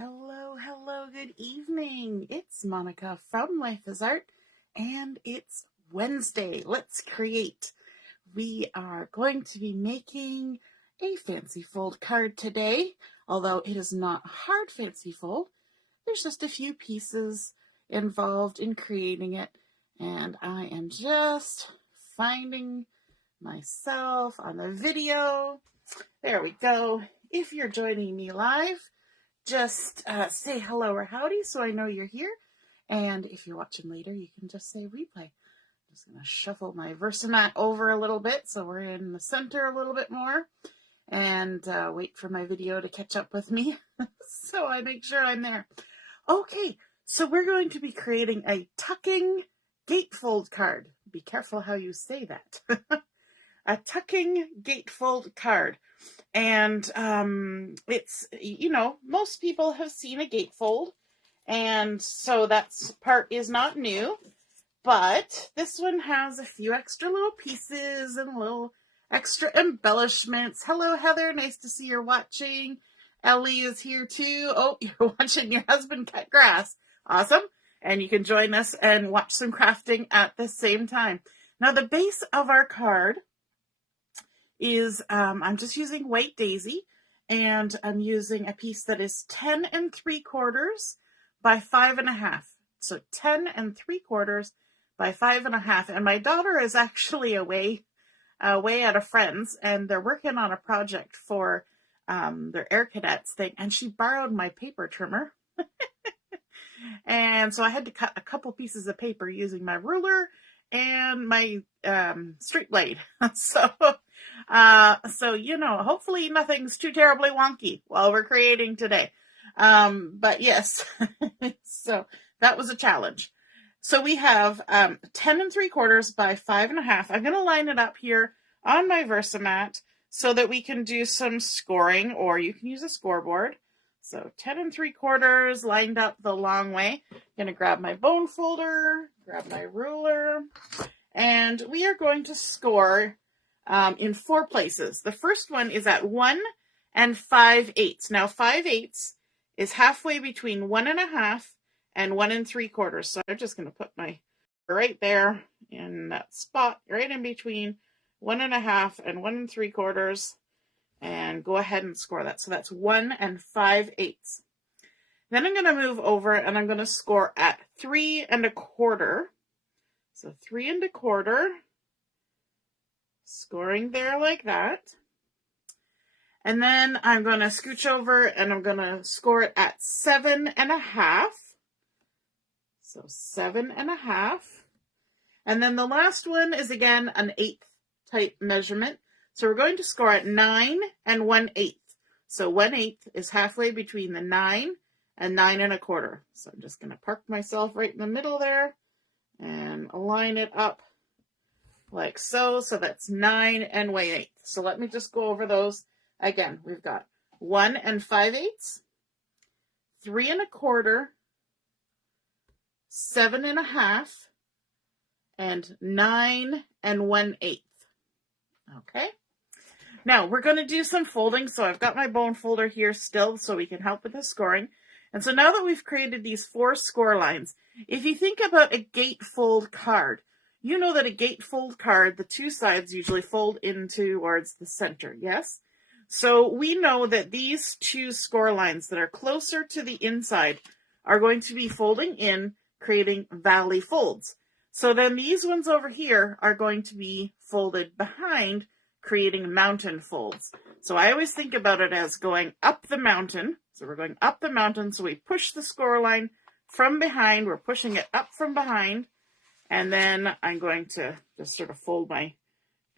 Hello, hello, good evening. It's Monica from Life is Art, and it's Wednesday. Let's create. We are going to be making a fancy fold card today, although it is not a hard fancy fold. There's just a few pieces involved in creating it, and I am just finding myself on the video. There we go. If you're joining me live, just say hello or howdy so I know you're here. And if you're watching later, you can just say replay. I'm just going to shuffle my Versamat over a little bit so we're in the center a little bit more. And wait for my video to catch up with me so I make sure I'm there. Okay, so we're going to be creating a tucking gatefold card. Be careful how you say that. A tucking gatefold card. And it's, most people have seen a gatefold, and so that part is not new, but this one has a few extra little pieces and little extra embellishments. Hello, Heather. Nice to see you're watching. Ellie is here too. Oh, you're watching your husband cut grass. Awesome. And you can join us and watch some crafting at the same time. Now, the base of our card is, I'm just using white daisy, and I'm using a piece that is 10 3/4 by 5.5. So 10 3/4 by 5.5. And my daughter is actually away at a friend's, and they're working on a project for their Air Cadets thing, and she borrowed my paper trimmer. And so I had to cut a couple pieces of paper using my ruler and my straight blade. So hopefully nothing's too terribly wonky while we're creating today. But yes, so that was a challenge. So we have 10 3/4 by 5.5. I'm going to line it up here on my Versamat so that we can do some scoring, or you can use a scoreboard. So 10 3/4 lined up the long way. I'm going to grab my bone folder, grab my ruler, and we are going to score in 4 places. The first one is at 1 5/8. Now 5/8 is halfway between 1.5 and 1 3/4. So I'm just going to put my right there in that spot, right in between 1.5 and 1 3/4. And go ahead and score that. So that's 1 5/8. Then I'm going to move over and I'm going to score at 3 1/4. So 3 1/4. Scoring there like that. And then I'm going to scooch over and I'm going to score it at 7.5. So 7.5. And then the last one is again an 1/8 type measurement. So we're going to score at 9 1/8. So 1/8 is halfway between the 9 and 9 1/4. So I'm just going to park myself right in the middle there and align it up like so. So that's 9 1/8. So let me just go over those again. We've got 1 5/8, 3 1/4, 7.5, and 9 1/8. Okay. Now we're going to do some folding. So I've got my bone folder here still so we can help with the scoring. And so now that we've created these 4 score lines, if you think about a gatefold card, you know that a gatefold card, the 2 sides usually fold in towards the center, yes? So we know that these 2 score lines that are closer to the inside are going to be folding in, creating valley folds. So then these ones over here are going to be folded behind, creating mountain folds. So I always think about it as going up the mountain. So we're going up the mountain. So we push the score line from behind. We're pushing it up from behind. And then I'm going to just sort of fold my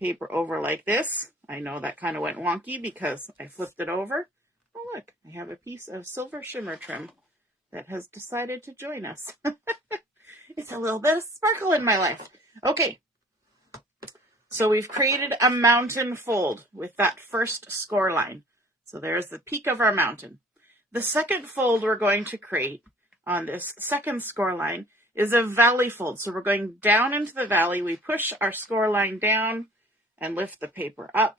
paper over like this. I know that kind of went wonky because I flipped it over. Oh, look, I have a piece of silver shimmer trim that has decided to join us. It's a little bit of sparkle in my life. Okay. So we've created a mountain fold with that first score line. So there's the peak of our mountain. The second fold we're going to create on this second score line is a valley fold. So we're going down into the valley. We push our score line down and lift the paper up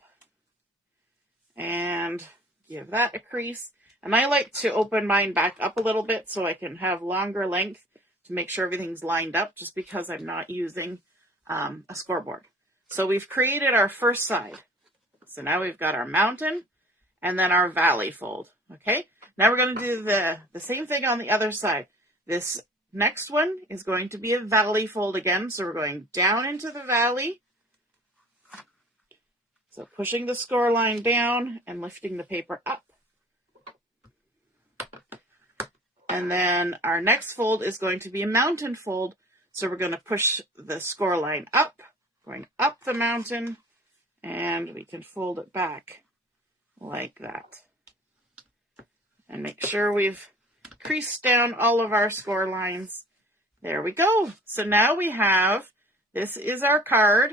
and give that a crease. And I like to open mine back up a little bit so I can have longer length to make sure everything's lined up, just because I'm not using a scoreboard. So we've created our first side. So now we've got our mountain and then our valley fold. Okay, now we're going to do the same thing on the other side. This next one is going to be a valley fold again. So we're going down into the valley. So pushing the score line down and lifting the paper up. And then our next fold is going to be a mountain fold. So we're going to push the score line up, going up the mountain, and we can fold it back like that. And make sure we've creased down all of our score lines. There we go. So now we have, this is our card.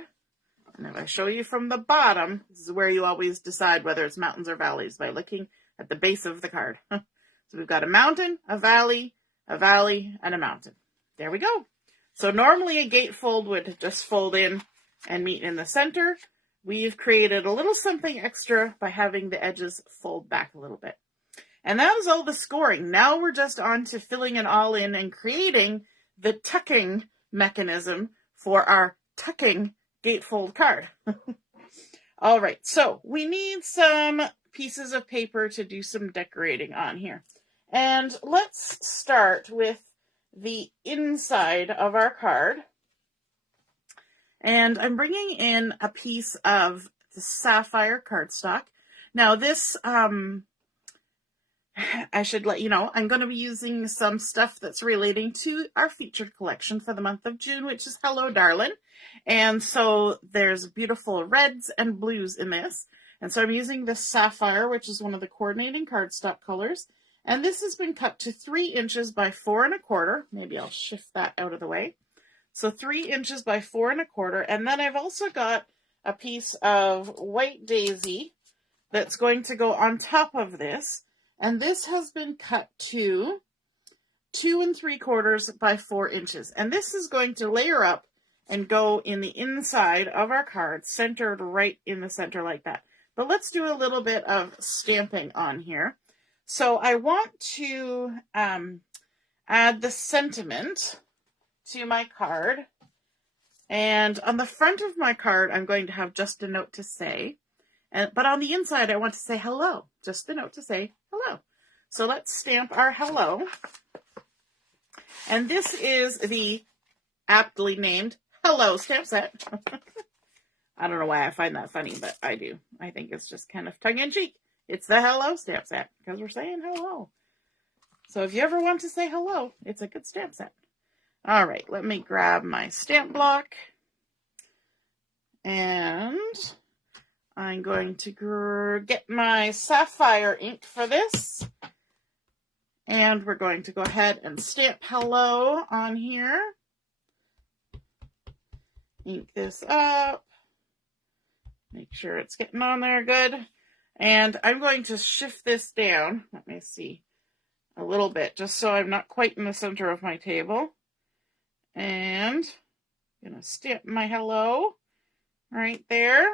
And if I show you from the bottom, this is where you always decide whether it's mountains or valleys, by looking at the base of the card. So we've got a mountain, a valley, and a mountain. There we go. So normally a gatefold would just fold in and meet in the center. We've created a little something extra by having the edges fold back a little bit. And that was all the scoring. Now we're just on to filling it all in and creating the tucking mechanism for our tucking gatefold card. All right, so we need some pieces of paper to do some decorating on here. And let's start with the inside of our card. And I'm bringing in a piece of the Sapphire Cardstock. Now this, I should let you know, I'm going to be using some stuff that's relating to our featured collection for the month of June, which is Hello Darlin. And so there's beautiful reds and blues in this. And so I'm using this Sapphire, which is one of the coordinating cardstock colors. And this has been cut to 3 inches by 4 1/4. Maybe I'll shift that out of the way. So 3 inches by 4 1/4. And then I've also got a piece of white daisy that's going to go on top of this. And this has been cut to 2 3/4 by 4 inches. And this is going to layer up and go in the inside of our card, centered right in the center like that. But let's do a little bit of stamping on here. So I want to add the sentiment to my card. And on the front of my card, I'm going to have just a note to say. But on the inside, I want to say hello. Just a note to say hello. So let's stamp our hello. And this is the aptly named Hello stamp set. I don't know why I find that funny, but I do. I think it's just kind of tongue-in-cheek. It's the Hello stamp set because we're saying hello. So if you ever want to say hello, it's a good stamp set. All right, let me grab my stamp block. And I'm going to get my sapphire ink for this. And we're going to go ahead and stamp hello on here. Ink this up. Make sure it's getting on there good. And I'm going to shift this down. Let me see. A little bit, just so I'm not quite in the center of my table. And I'm going to stamp my hello right there.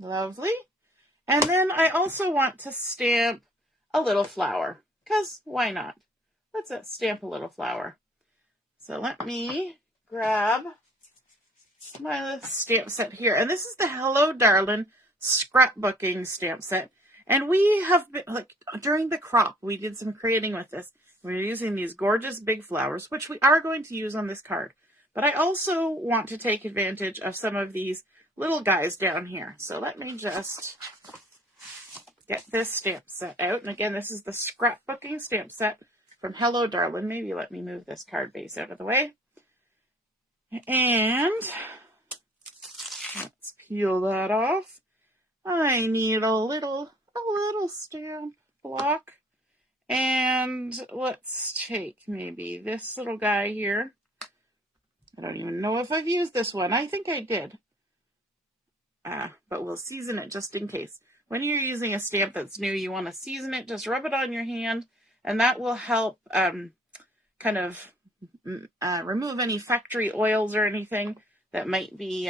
Lovely. And then I also want to stamp a little flower, because why not? Let's stamp a little flower. So let me grab my stamp set here. And this is the Hello Darlin scrapbooking stamp set. And we have been, like, during the crop, we did some creating with this. We're using these gorgeous big flowers, which we are going to use on this card. But I also want to take advantage of some of these little guys down here. So let me just get this stamp set out. And again, this is the scrapbooking stamp set from Hello Darlin. Maybe let me move this card base out of the way. And let's peel that off. I need a little stamp block. And let's take maybe this little guy here. I don't even know if I've used this one. I think I did. But we'll season it just in case. When you're using a stamp that's new, you want to season it. Just rub it on your hand, and that will help kind of remove any factory oils or anything that might be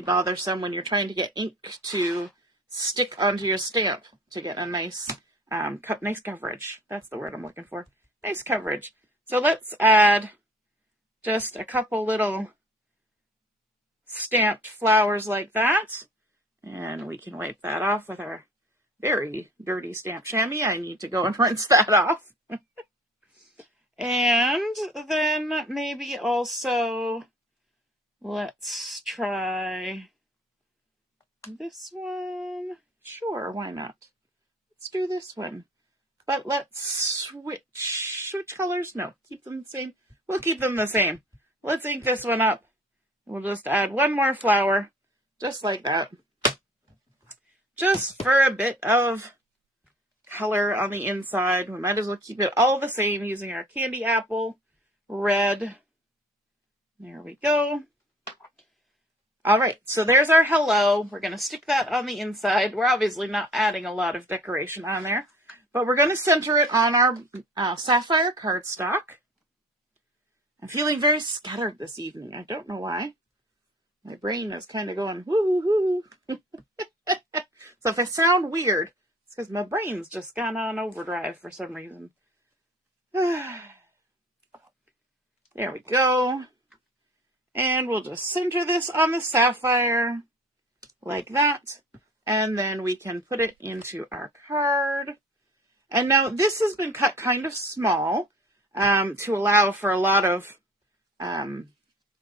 bothersome when you're trying to get ink to stick onto your stamp to get a nice nice coverage. That's the word I'm looking for. Nice coverage. So let's add just a couple little stamped flowers like that. And we can wipe that off with our very dirty stamp chamois. I need to go and rinse that off. And then maybe also, let's try this one. Sure, why not? Let's do this one. But let's switch colors. No, keep them the same. We'll keep them the same. Let's ink this one up. We'll just add one more flower, just like that. Just for a bit of color on the inside. We might as well keep it all the same using our candy apple red. There we go. All right, so there's our hello. We're going to stick that on the inside. We're obviously not adding a lot of decoration on there, but we're going to center it on our Sapphire Cardstock. I'm feeling very scattered this evening. I don't know why. My brain is kind of going, woo hoo. So if I sound weird, it's because my brain's just gone on overdrive for some reason. There we go. And we'll just center this on the sapphire like that. And then we can put it into our card. And now this has been cut kind of small to allow for a lot of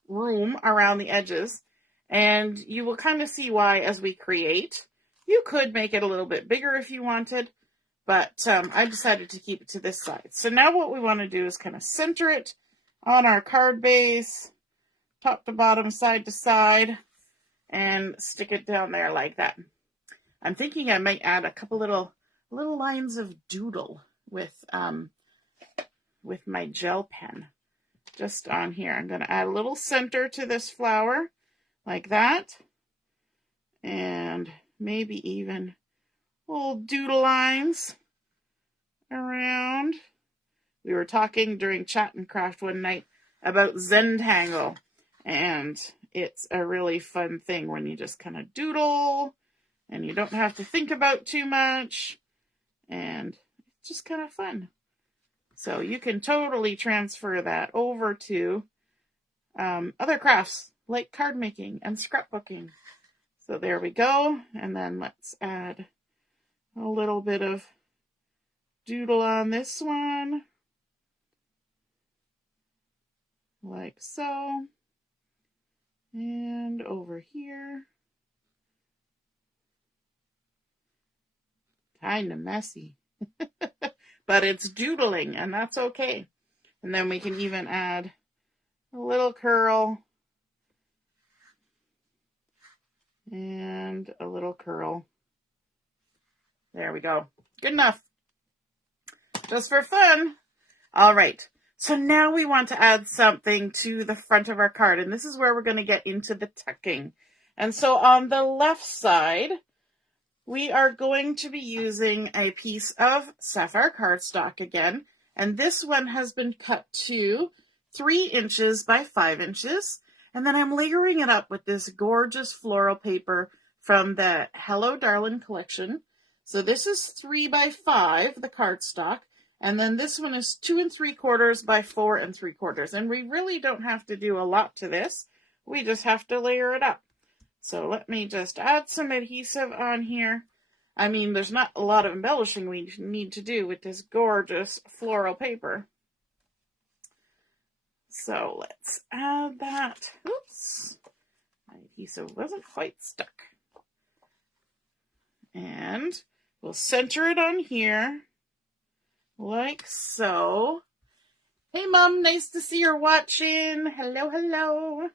room around the edges. And you will kind of see why as we create. You could make it a little bit bigger if you wanted, but I decided to keep it to this side. So now what we want to do is kind of center it on our card base, top to bottom, side to side, and stick it down there like that. I'm thinking I might add a couple little lines of doodle with my gel pen just on here. I'm going to add a little center to this flower like that, and maybe even little doodle lines around. We were talking during Chat and Craft one night about Zentangle, and it's a really fun thing when you just kind of doodle and you don't have to think about too much, and it's just kind of fun. So you can totally transfer that over to other crafts like card making and scrapbooking. So there we go, and then let's add a little bit of doodle on this one, like so, and over here. Kind of messy, but it's doodling, and that's okay. And then we can even add a little curl and a little curl. There we go. Good enough. Just for fun. All right. So now we want to add something to the front of our card, and this is where we're going to get into the tucking. And so on the left side, we are going to be using a piece of Sapphire Cardstock again, and this one has been cut to 3 inches by 5 inches. And then I'm layering it up with this gorgeous floral paper from the Hello Darlin collection. So this is 3 by 5, the cardstock. And then this one is 2 3/4 by 4 3/4. And we really don't have to do a lot to this. We just have to layer it up. So let me just add some adhesive on here. I mean, there's not a lot of embellishing we need to do with this gorgeous floral paper. So let's add that. Oops, my adhesive wasn't quite stuck. And we'll center it on here, like so. Hey, Mom, nice to see you're watching. Hello, hello.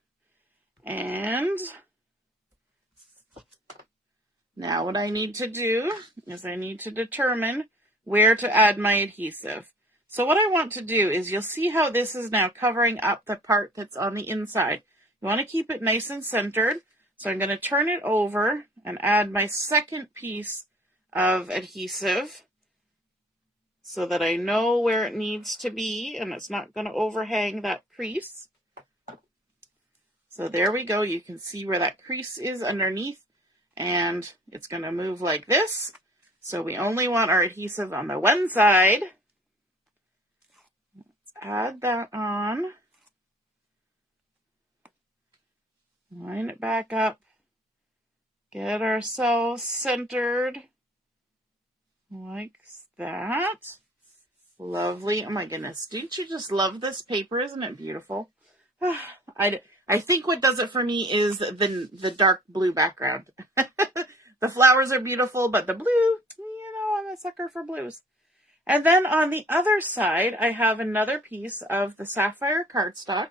And now what I need to do is I need to determine where to add my adhesive. So what I want to do is, you'll see how this is now covering up the part that's on the inside. You want to keep it nice and centered. So I'm going to turn it over and add my second piece of adhesive so that I know where it needs to be and it's not going to overhang that crease. So there we go. You can see where that crease is underneath, and it's going to move like this. So we only want our adhesive on the one side. Let's add that on. Line it back up. Get ourselves centered like that. Lovely. Oh my goodness. Don't you just love this paper? Isn't it beautiful? I think what does it for me is the dark blue background. The flowers are beautiful, but the blue, I'm a sucker for blues. And then on the other side, I have another piece of the Sapphire Cardstock.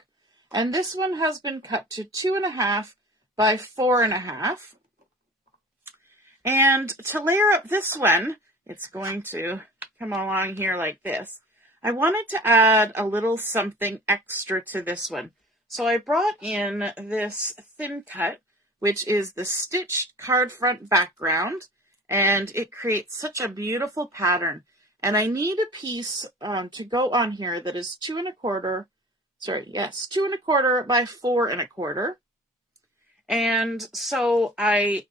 And this one has been cut to 2.5 by 4.5. And to layer up this one, it's going to come along here like this. I wanted to add a little something extra to this one. So I brought in this thin cut, which is the stitched card front background, and it creates such a beautiful pattern. And I need a piece to go on here that is 2.25 by 4.25. And so I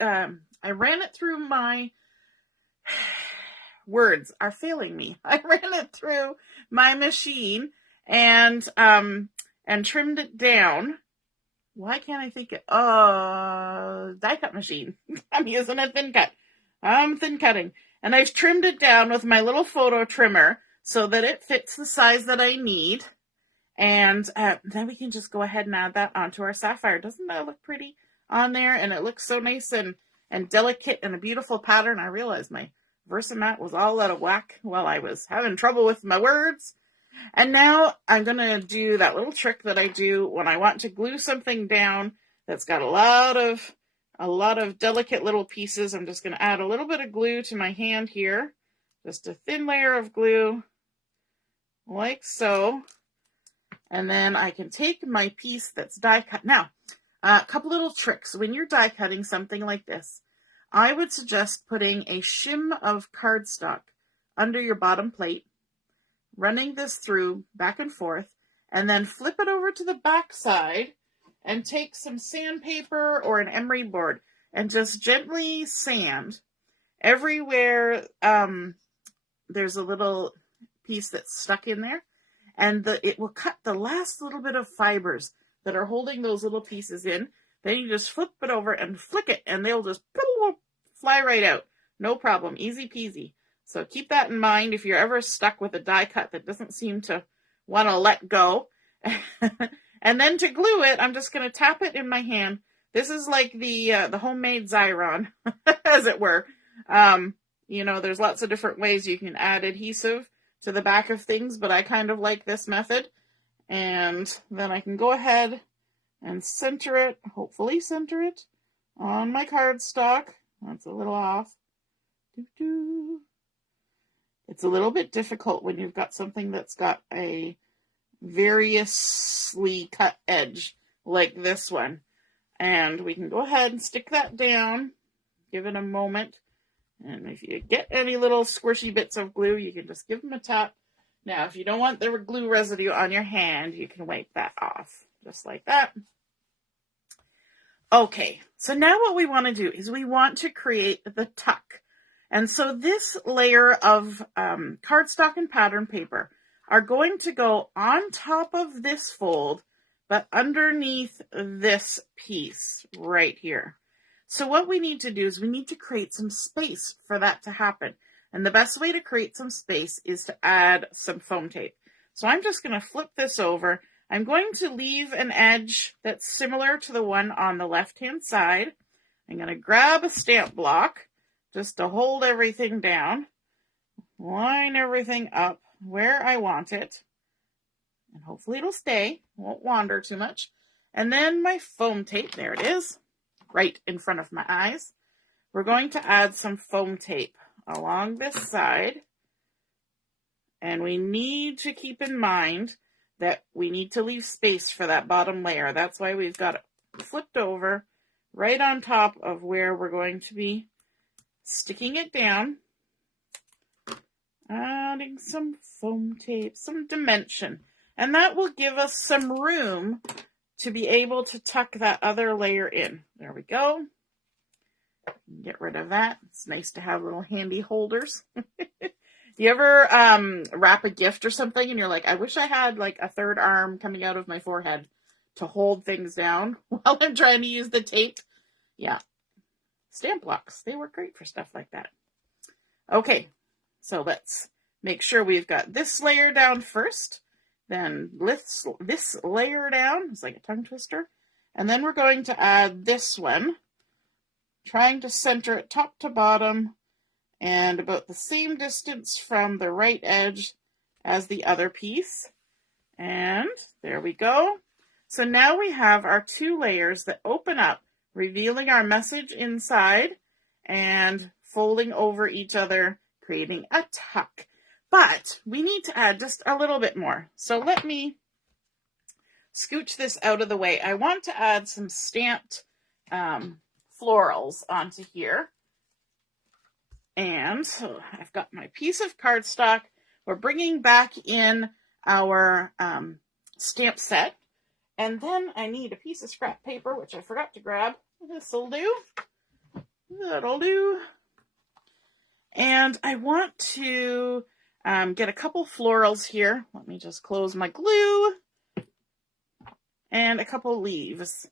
ran it through my words are failing me. I ran it through my machine and trimmed it down. Why can't I think it? Die cut machine. I'm using a thin cut. I'm thin cutting. And I've trimmed it down with my little photo trimmer so that it fits the size that I need. And then we can just go ahead and add that onto our sapphire. Doesn't that look pretty on there? And it looks so nice and delicate and a beautiful pattern. I realized my Versamat was all out of whack while I was having trouble with my words. And now I'm going to do that little trick that I do when I want to glue something down that's got a lot of delicate little pieces. I'm just going to add a little bit of glue to my hand here. Just a thin layer of glue, like so. And then I can take my piece that's die cut. Now, a couple little tricks. When you're die cutting something like this, I would suggest putting a shim of cardstock under your bottom plate, running this through back and forth, and then flip it over to the back side and take some sandpaper or an emery board and just gently sand everywhere there's a little piece that's stuck in there, and it will cut the last little bit of fibers that are holding those little pieces in. Then you just flip it over and flick it, and they'll just fly right out. No problem. Easy peasy. So keep that in mind if you're ever stuck with a die cut that doesn't seem to want to let go. And then to glue it, I'm just going to tap it in my hand. This is like the homemade Xyron, as it were. There's lots of different ways you can add adhesive to the back of things, but I kind of like this method. And then I can go ahead and hopefully center it on my cardstock. That's a little off. It's a little bit difficult when you've got something that's got a variously cut edge like this one. And we can go ahead and stick that down, give it a moment. And if you get any little squishy bits of glue, you can just give them a tap. Now, if you don't want the glue residue on your hand, you can wipe that off, just like that. Okay, so now what we want to do is we want to create the tuck. And so this layer of cardstock and pattern paper are going to go on top of this fold, but underneath this piece right here. So what we need to do is we need to create some space for that to happen. And the best way to create some space is to add some foam tape. So I'm just going to flip this over. I'm going to leave an edge that's similar to the one on the left-hand side. I'm going to grab a stamp block just to hold everything down, line everything up where I want it, and hopefully it'll stay, won't wander too much. And then my foam tape, there it is, right in front of my eyes. We're going to add some foam tape along this side, and we need to keep in mind that we need to leave space for that bottom layer. That's why we've got it flipped over right on top of where we're going to be sticking it down, adding some foam tape, some dimension, and that will give us some room to be able to tuck that other layer in. There we go. Get rid of that. It's nice to have little handy holders. You ever wrap a gift or something and you're like, I wish I had like a third arm coming out of my forehead to hold things down while I'm trying to use the tape? Yeah. Stamp blocks. They work great for stuff like that. Okay. So let's make sure we've got this layer down first. Then lift this layer down. It's like a tongue twister. And then we're going to add this one, trying to center it top to bottom and about the same distance from the right edge as the other piece. And there we go. So now we have our two layers that open up, revealing our message inside and folding over each other, creating a tuck. But we need to add just a little bit more. So let me scooch this out of the way. I want to add some stamped florals onto here. And so I've got my piece of cardstock. We're bringing back in our stamp set. And then I need a piece of scrap paper, which I forgot to grab. This'll do. That'll do. And I want to get a couple florals here. Let me just close my glue. And a couple leaves.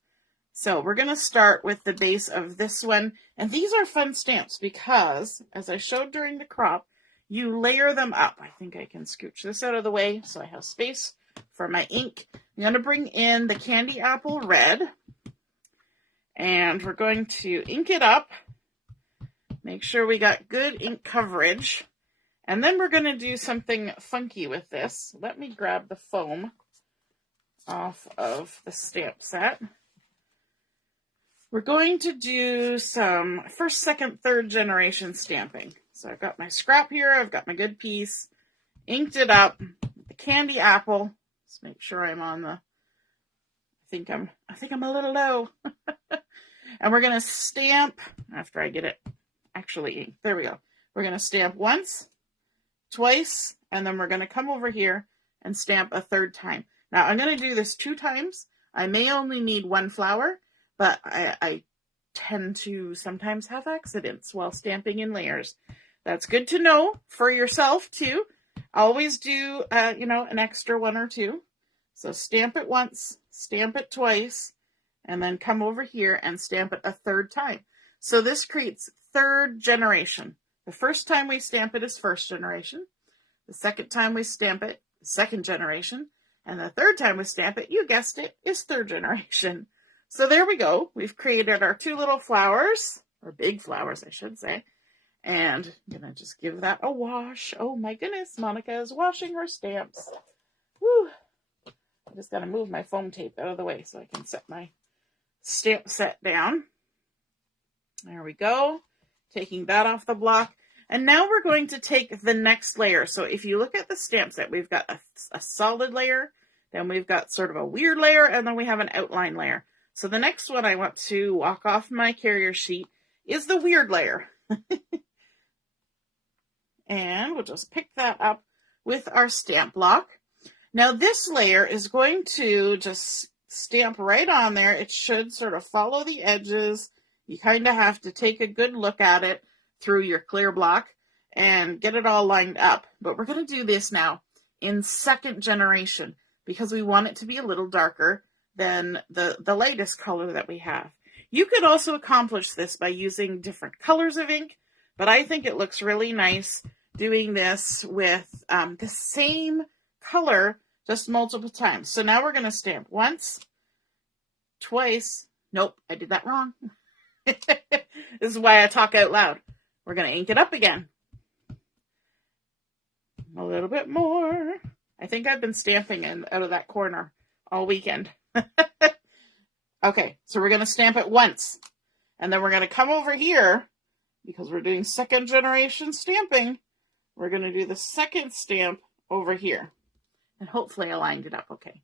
So we're going to start with the base of this one. And these are fun stamps because, as I showed during the crop, you layer them up. I think I can scooch this out of the way so I have space for my ink. I'm going to bring in the Candy Apple Red. And we're going to ink it up. Make sure we got good ink coverage. And then we're going to do something funky with this. Let me grab the foam off of the stamp set. We're going to do some first, second, third generation stamping. So I've got my scrap here. I've got my good piece. Inked it up. The candy apple. Let's make sure I'm on the... I think I'm a little low. And we're going to stamp after I get it actually inked. There we go. We're going to stamp once, twice, and then we're going to come over here and stamp a third time. Now I'm going to do this 2 times. I may only need 1 flower. But I tend to sometimes have accidents while stamping in layers. That's good to know for yourself too. Always do, an extra 1 or 2. So stamp it once, stamp it twice, and then come over here and stamp it a third time. So this creates third generation. The first time we stamp it is first generation. The second time we stamp it, second generation. And the third time we stamp it, you guessed it, is third generation. So there we go. We've created our 2 little flowers, or big flowers, I should say. And I'm going to just give that a wash. Oh my goodness, Monica is washing her stamps. Woo. I just got to move my foam tape out of the way so I can set my stamp set down. There we go. Taking that off the block. And now we're going to take the next layer. So if you look at the stamp set, we've got a solid layer, then we've got sort of a weird layer, and then we have an outline layer. So the next one I want to walk off my carrier sheet is the weird layer. And we'll just pick that up with our stamp block. Now this layer is going to just stamp right on there. It should sort of follow the edges. You kind of have to take a good look at it through your clear block and get it all lined up. But we're going to do this now in second generation because we want it to be a little darker than the latest color that we have. You could also accomplish this by using different colors of ink, but I think it looks really nice doing this with the same color just multiple times. So now we're going to stamp once, twice. Nope, I did that wrong. This is why I talk out loud. We're going to ink it up again. A little bit more. I think I've been stamping out of that corner all weekend. Okay, so we're going to stamp it once. And then we're going to come over here, because we're doing second generation stamping. We're going to do the second stamp over here. And hopefully I lined it up okay.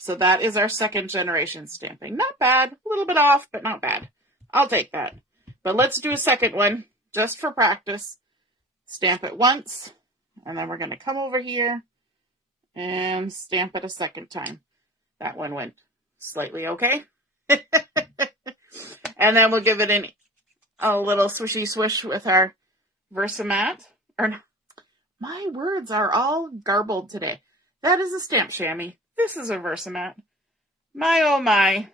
So that is our second generation stamping. Not bad. A little bit off, but not bad. I'll take that. But let's do a second one, just for practice. Stamp it once. And then we're going to come over here and stamp it a second time. That one went slightly okay. And then we'll give it a little swishy swish with our Versamat. My words are all garbled today. That is a stamp chamois. This is a Versamat. My oh my.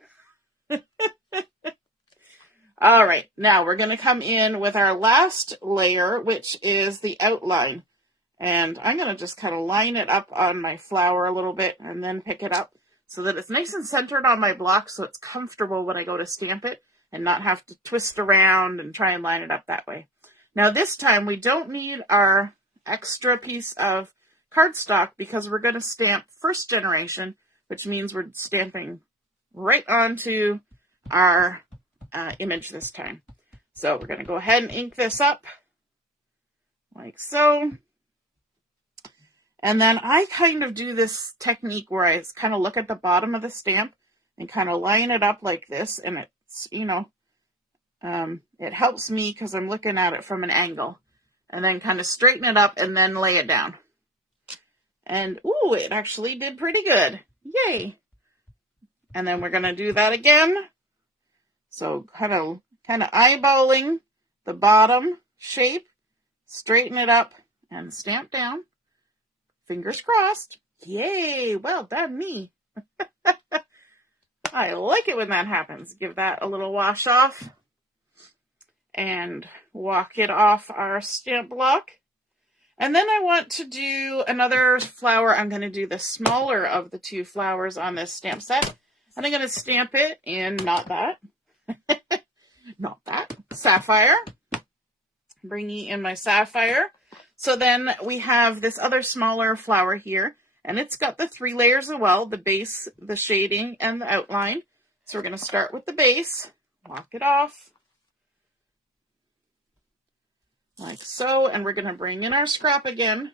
All right, now we're going to come in with our last layer, which is the outline. And I'm going to just kind of line it up on my flower a little bit and then pick it up so that it's nice and centered on my block so it's comfortable when I go to stamp it and not have to twist around and try and line it up that way. Now this time we don't need our extra piece of cardstock because we're going to stamp first generation, which means we're stamping right onto our image this time. So we're going to go ahead and ink this up like so. And then I kind of do this technique where I kind of look at the bottom of the stamp and kind of line it up like this. And it's, it helps me because I'm looking at it from an angle. And then kind of straighten it up and then lay it down. And, ooh, it actually did pretty good. Yay. And then we're going to do that again. So kind of eyeballing the bottom shape, straighten it up, and stamp down. Fingers crossed. Yay! Well done, me. I like it when that happens. Give that a little wash off. And walk it off our stamp block. And then I want to do another flower. I'm going to do the smaller of the two flowers on this stamp set. And I'm going to stamp it in, not that, Sapphire. Bringing in my Sapphire. So then we have this other smaller flower here. And it's got the 3 layers as well, the base, the shading, and the outline. So we're going to start with the base, walk it off, like so. And we're going to bring in our scrap again.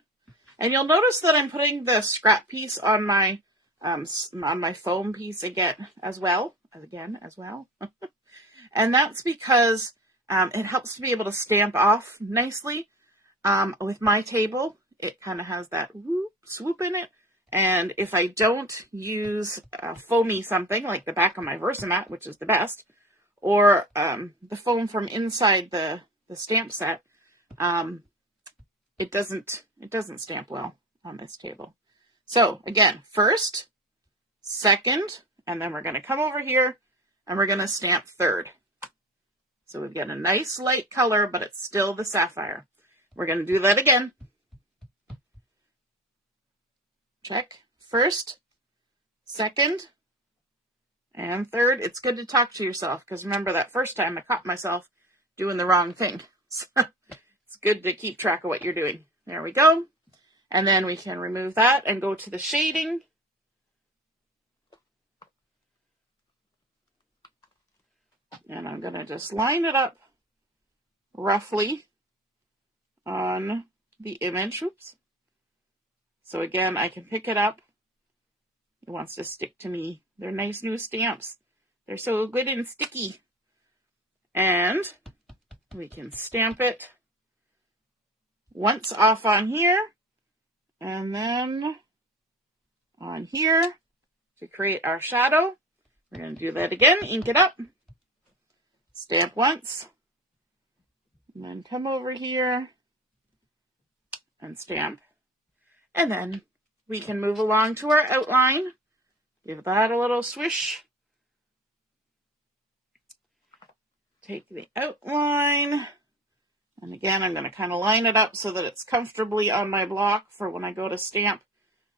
And you'll notice that I'm putting the scrap piece on my foam piece again as well. And that's because it helps to be able to stamp off nicely. With my table, it kind of has that swoop in it. And if I don't use foamy something like the back of my Versamat, which is the best, or the foam from inside the stamp set, it doesn't stamp well on this table. So again, first, second, and then we're going to come over here and we're going to stamp third. So we've got a nice light color, but it's still the Sapphire. We're going to do that again. Check. First, second, and third. It's good to talk to yourself because remember that first time I caught myself doing the wrong thing. So it's good to keep track of what you're doing. There we go. And then we can remove that and go to the shading. And I'm going to just line it up roughly on the image. Oops. So again, I can pick it up. It wants to stick to me. They're nice new stamps. They're so good and sticky. And we can stamp it once off on here. And then on here to create our shadow. We're going to do that again. Ink it up. Stamp once. And then come over here and stamp. And then we can move along to our outline. Give that a little swish. Take the outline. And again, I'm going to kind of line it up so that it's comfortably on my block for when I go to stamp.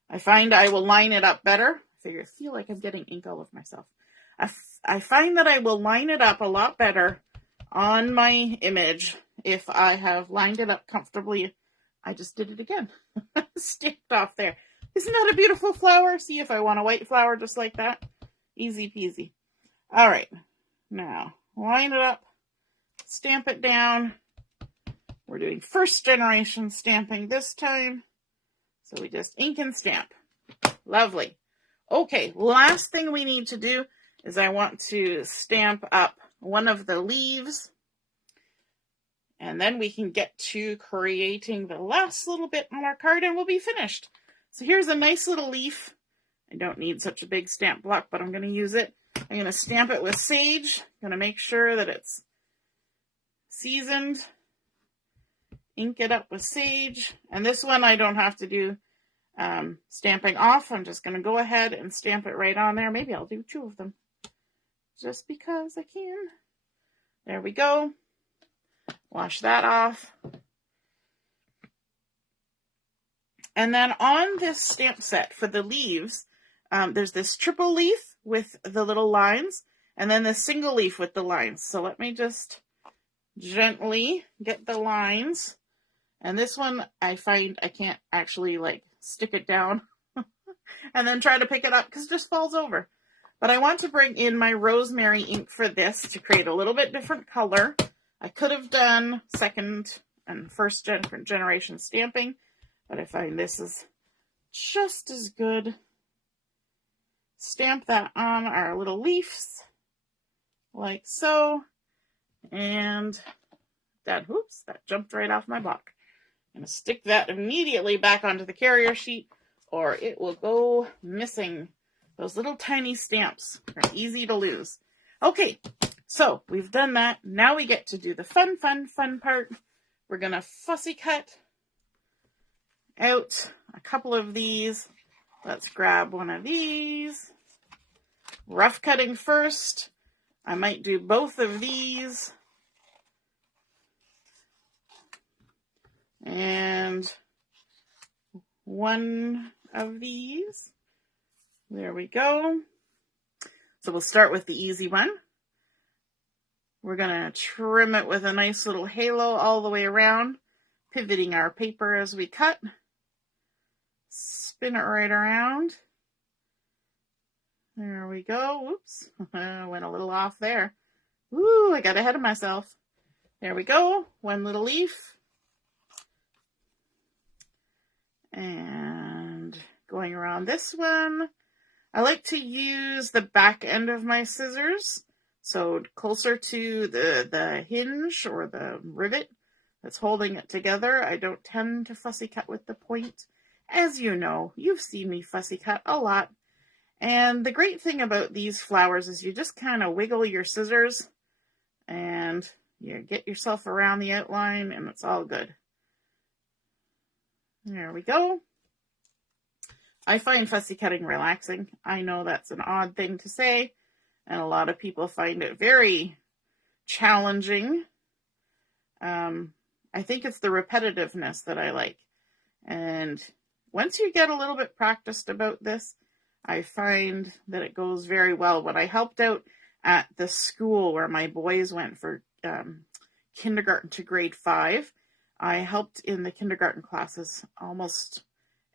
I find I will line it up better. I feel like I'm getting ink all over myself. I find that I will line it up a lot better on my image if I have lined it up comfortably. I just did it again. Stamped off there. Isn't that a beautiful flower? See if I want a white flower just like that. Easy peasy. All right. Now, line it up. Stamp it down. We're doing first generation stamping this time. So we just ink and stamp. Lovely. Okay, last thing we need to do is I want to stamp up one of the leaves. And then we can get to creating the last little bit on our card and we'll be finished. So here's a nice little leaf. I don't need such a big stamp block, but I'm going to use it. I'm going to stamp it with sage. I'm going to make sure that it's seasoned. Ink it up with sage. And this one I don't have to do stamping off. I'm just going to go ahead and stamp it right on there. Maybe I'll do 2 of them just because I can. There we go. Wash that off. And then on this stamp set for the leaves, there's this triple leaf with the little lines, and then the single leaf with the lines. So let me just gently get the lines. And this one, I find I can't actually like stick it down and then try to pick it up because it just falls over. But I want to bring in my rosemary ink for this to create a little bit different color. I could have done second and first generation stamping, but I find this is just as good. Stamp that on our little leaves, like so. And that jumped right off my block. I'm going to stick that immediately back onto the carrier sheet, or it will go missing. Those little tiny stamps are easy to lose. Okay, so we've done that. Now we get to do the fun part. We're going to fussy cut out a couple of these. Let's grab one of these. Rough cutting first. I might do both of these. And one of these. There we go. So we'll start with the easy one. We're going to trim it with a nice little halo all the way around, pivoting our paper as we cut. Spin it right around. There we go. Oops, I went a little off there. Ooh, I got ahead of myself. There we go. One little leaf. And going around this one, I like to use the back end of my scissors, so closer to the hinge or the rivet that's holding it together. I don't tend to fussy cut with the point. As you know, you've seen me fussy cut a lot. And the great thing about these flowers is you just kind of wiggle your scissors and you get yourself around the outline and it's all good. There we go. I find fussy cutting relaxing. I know that's an odd thing to say, and a lot of people find it very challenging. I think it's the repetitiveness that I like. And once you get a little bit practiced about this, I find that it goes very well. When I helped out at the school where my boys went for kindergarten to grade 5, I helped in the kindergarten classes almost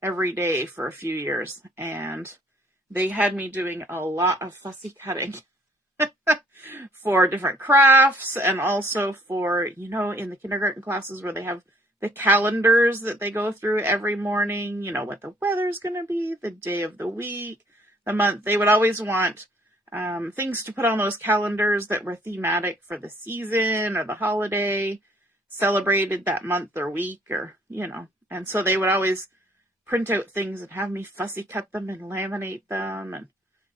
every day for a few years, and they had me doing a lot of fussy cutting for different crafts, and also for, you know, in the kindergarten classes where they have the calendars that they go through every morning, you know, what the weather's going to be, the day of the week, the month. They would always want things to put on those calendars that were thematic for the season or the holiday, celebrated that month or week, or, you know, and so they would always print out things and have me fussy cut them and laminate them. And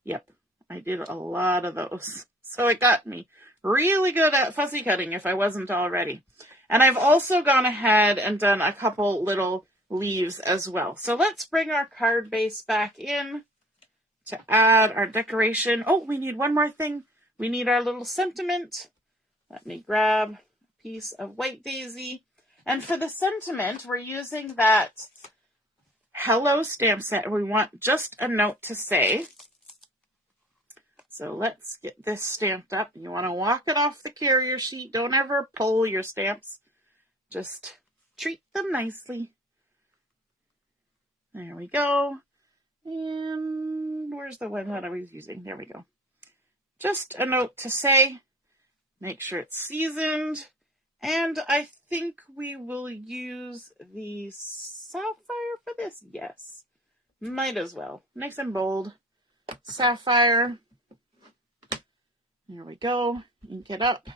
yep, I did a lot of those. So it got me really good at fussy cutting if I wasn't already. And I've also gone ahead and done a couple little leaves as well. So let's bring our card base back in to add our decoration. Oh, we need one more thing. We need our little sentiment. Let me grab a piece of white daisy. And for the sentiment, we're using that Hello stamp set. We want just a note to say. So let's get this stamped up. You want to walk it off the carrier sheet. Don't ever pull your stamps. Just treat them nicely. There we go. And where's the one that I was using? There we go. Just a note to say. Make sure it's seasoned. And I think we will use the sapphire for this. Yes, might as well. Nice and bold. Sapphire. There we go. Ink it up.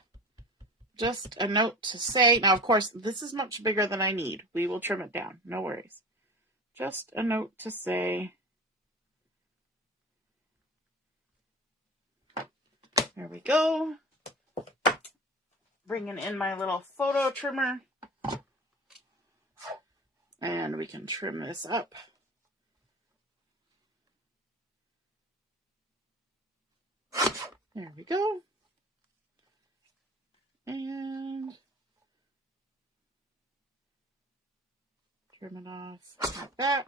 Just a note to say. Now, of course, this is much bigger than I need. We will trim it down. No worries. Just a note to say. There we go. bringing in my little photo trimmer. And we can trim this up. There we go. And trim it off like that.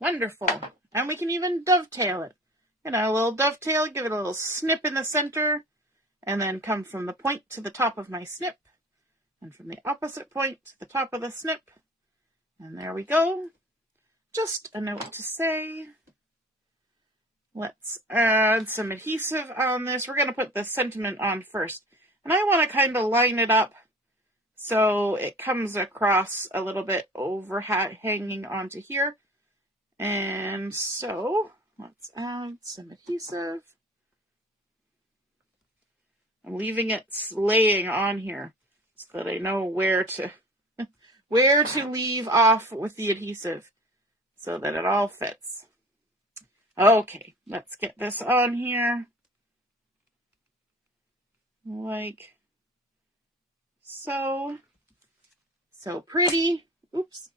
Wonderful. And we can even dovetail it. You know, a little dovetail, give it a little snip in the center, and then come from the point to the top of my snip, and from the opposite point to the top of the snip. And there we go. Just a note to say, let's add some adhesive on this. We're going to put the sentiment on first. And I want to kind of line it up so it comes across a little bit overhanging onto here. And so let's add some adhesive. I'm leaving it laying on here so that I know where to leave off with the adhesive so that it all fits. Okay, let's get this on here like so. So pretty. Oops.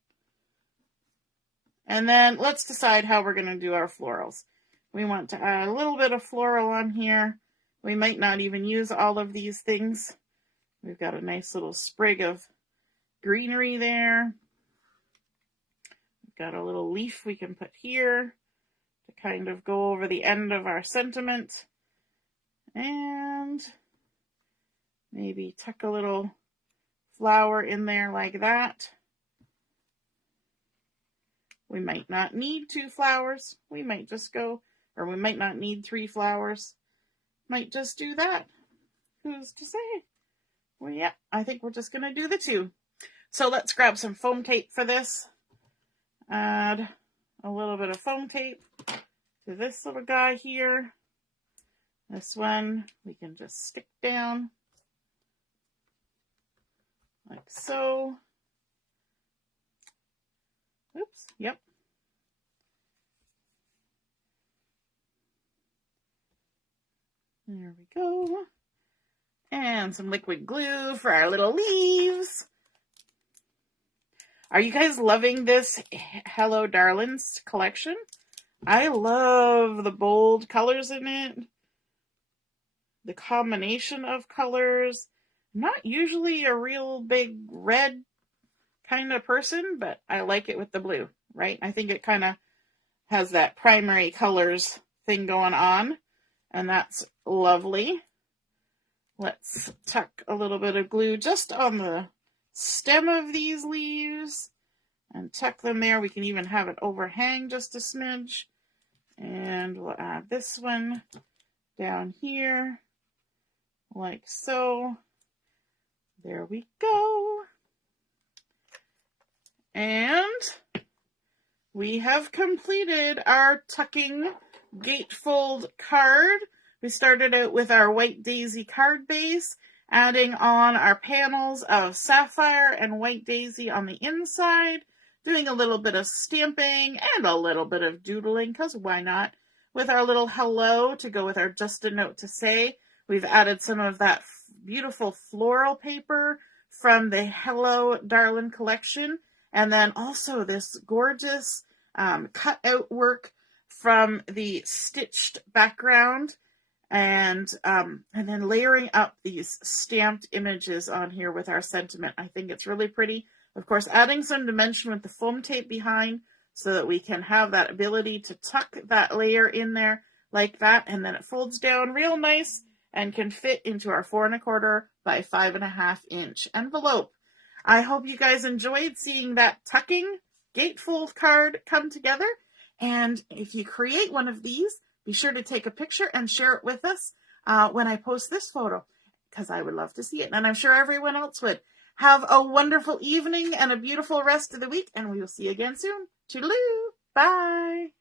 And then let's decide how we're going to do our florals. We want to add a little bit of floral on here. We might not even use all of these things. We've got a nice little sprig of greenery there. We've got a little leaf we can put here to kind of go over the end of our sentiment. And maybe tuck a little flower in there like that. We might not need 2 flowers. We might just go, or we might not need 3 flowers. Might just do that. Who's to say? Well, yeah, I think we're just going to do the 2. So let's grab some foam tape for this. Add a little bit of foam tape to this little guy here. This one we can just stick down like so. Oops, yep. There we go. And some liquid glue for our little leaves. Are you guys loving this Hello Darlins collection? I love the bold colors in it. The combination of colors. I'm not usually a real big red kind of person, but I like it with the blue, right? I think it kind of has that primary colors thing going on, and that's lovely. Let's tuck a little bit of glue just on the stem of these leaves and tuck them there. We can even have it overhang just a smidge. And we'll add this one down here like so. There we go. And we have completed our tucking gatefold card. We started out with our white daisy card base, adding on our panels of sapphire and white daisy on the inside, doing a little bit of stamping and a little bit of doodling, because why not? With our little hello to go with our just a note to say. We've added some of that beautiful floral paper from the Hello Darlin collection. And then also this gorgeous cut-out work from the stitched background. And then layering up these stamped images on here with our sentiment. I think it's really pretty. Of course, adding some dimension with the foam tape behind so that we can have that ability to tuck that layer in there like that. And then it folds down real nice and can fit into our 4 1/4 by 5.5 inch envelope. I hope you guys enjoyed seeing that tucking gatefold card come together. And if you create one of these, be sure to take a picture and share it with us when I post this photo, because I would love to see it. And I'm sure everyone else would. Have a wonderful evening and a beautiful rest of the week, and we will see you again soon. Toodaloo. Bye.